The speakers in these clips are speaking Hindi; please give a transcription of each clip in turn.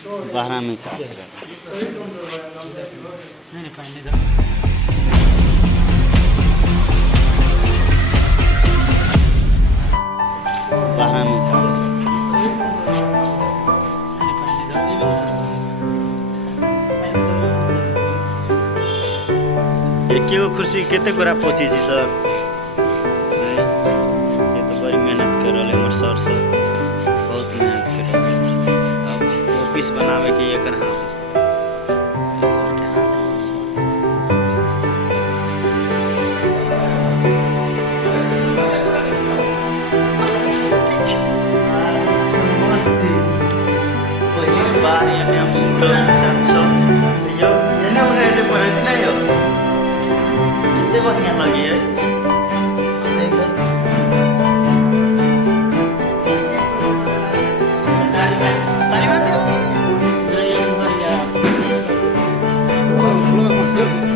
12 में काज नहीं पानी दो 12 में काज एक कुर्सी केते कुरा पोची छी सर ये तो बड़ी मेहनत कर रहे हमर सर बहुत मेहनत कर रहे अब ऑफिस बनावे के एकर हाथ है सर के हाथ है सर पहली बार एने हम सुतल छी साथ सब यो एने ओरे पर इतना यो कितने बढ़िया लगी है देख तो ताली मार दो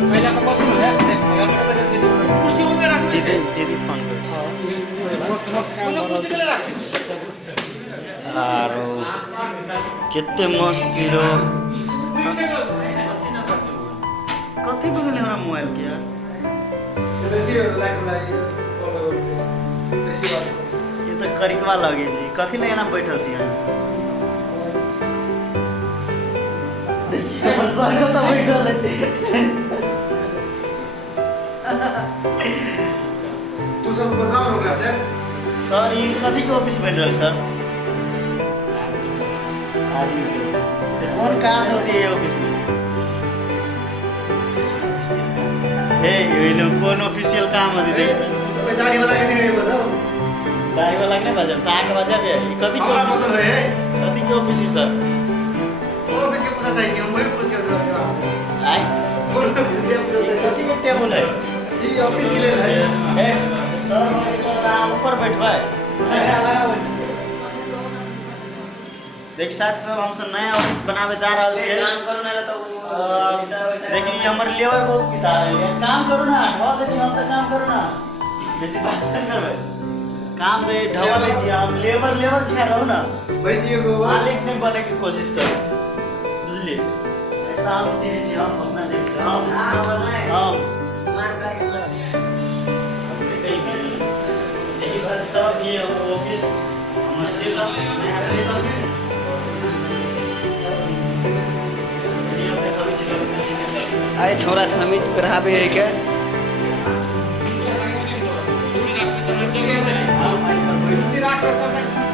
पहला का पक्ष में है दीदी फोन कर मस्त मस्त काम कुर्सी के लिए रख आरो कितने मस्त रो कथी बगल हमरा मोबाइल के यार ये तो करिकवा लगे जी कथी ले एना बैठल छी यहाँ देखिए हमर सर को तो बैठल है तू सब बजाओ ओकरा से सर ये कथी के ऑफिस बन रहल सर आदमी के तो कौन काज होती है ऑफिस में ए ये लोग कौन ऑफिशियल काम होती है कोई दाढ़ी वाला के नहीं बजाओ दाढ़ी वाला के नहीं बजब ताक बजब है ये कथी पूरा मसल है कथी के ऑफिस है सर वो ऑफिस के पूछा चाहिए हम वही पूछ के जवाब आई कौन ऑफिस के पूछा कथी के टेबल है ये ऑफिस के लिए है ए सर आप ऊपर बैठवाए देख साथ सब हम सब नया ऑफिस बनावे जा रहल छियै काम करो ना तो देखिए हमर लेबर बहुत पिता है काम करू ना ढवा दे छी हम तो काम करू ना बेसी बात से करबे काम दे ढवा दे छी हम लेबर छिया रहू ना वैसे ये गोवा मालिक नहीं बने की कोशिश करो बुझलिए ऐसा हम तेरे छी हम अपना दे छी हम देखिए सर सब ये ऑफिस मशीन नया सेटअप अरे छोरा समीज पढ़ावे है क्या कुर्सी रख सब एक साथ